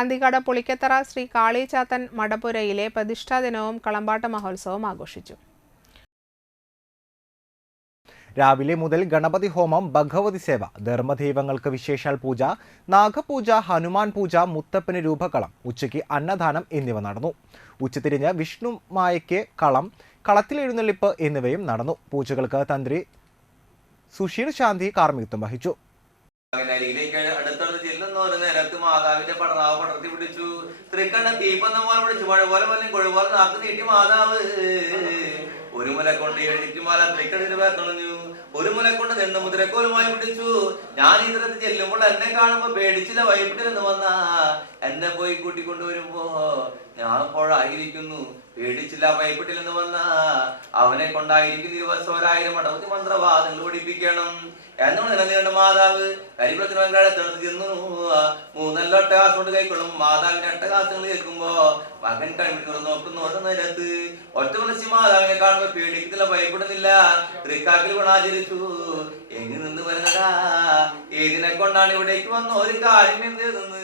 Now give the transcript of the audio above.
അന്തിക്കാട് പുളിക്കത്തറ ശ്രീ കാളിചാത്തൻ മടപ്പുരയിലെ പ്രതിഷ്ഠാ ദിനവും കളമ്പാട്ട മഹോത്സവവും ആഘോഷിച്ചു. രാവിലെ മുതൽ ഗണപതി ഹോമം ഭഗവതി സേവ ധർമ്മദൈവങ്ങൾക്ക് വിശേഷാൽ പൂജ നാഗപൂജ ഹനുമാൻ പൂജ മുത്തപ്പന് രൂപകളം ഉച്ചയ്ക്ക് അന്നദാനം എന്നിവ നടന്നു. ഉച്ചതിരിഞ്ഞ് വിഷ്ണു മായയ്ക്ക് കളം കളത്തിലെഴുന്നള്ളിപ്പ് എന്നിവയും നടന്നു. പൂജകൾക്ക് തന്ത്രി സുശീൽ ശാന്തി കാർമ്മികത്വം വഹിച്ചു. അരികിലേക്ക് അടുത്തടുത്ത് ചെല്ലുന്ന. ഒരു നേരത്ത് മാതാവിന്റെ പടറാവ് പടർത്തി പിടിച്ചു. തൃക്കണ്ണ തീപ്പന്ന പോലെ പിടിച്ചു മഴ പോലെ പോലെ കൊഴുപോലെ നാക്ക് നീട്ടി മാതാവ് ഒരു മുല. കൊണ്ട് എഴുതിറ്റുമാല പേർ പേർത്തണഞ്ഞു ഒരു മുല കൊണ്ട് നിന്ന് മുദ്രക്കോലുമായി പിടിച്ചു. ഞാൻ ഈ തരത്ത് ചെല്ലുമ്പോൾ എന്നെ കാണുമ്പോ പേടിച്ചില്ല വൈകിട്ട് നിന്ന് വന്ന. എന്നെ പോയി കൂട്ടിക്കൊണ്ടുവരുമ്പോ അപ്പോഴായിരിക്കുന്നു. പേടിച്ചില്ല ഭയപ്പെട്ടിൽ എന്ന് വന്ന അവനെ കൊണ്ടായിരിക്കും ദിവസം ഒരായിരം അടവത്തി മന്ത്രവാദങ്ങൾ പഠിപ്പിക്കണം. എന്നോട് നിലനിൽക്കേണ്ട മാതാവ് കരികുളത്തിന് വെങ്കാളത്തെടുത്ത് മൂന്നല്ല ഒട്ടകാസോട് കൈക്കൊള്ളും. മാതാവിന്റെ ഒട്ടകാസങ്ങൾ കേൾക്കുമ്പോ മകൻ കൺവിട്ട് തുറന്ന് നോക്കുന്ന ഓരോ നേരത്ത് ഒറ്റ മനസ്സി മാതാവിനെ കാണുമ്പോ പേടിക്കുന്നില്ല ഭയപ്പെടുന്നില്ല. തൃക്കാക്കിൽ ഗുണാചരിച്ചു എങ്ങി നിന്ന് വരുന്നതാ? ഏതിനെ കൊണ്ടാണ് ഇവിടേക്ക് വന്ന? ഒരു കാര്യം എന്ത് നിന്ന്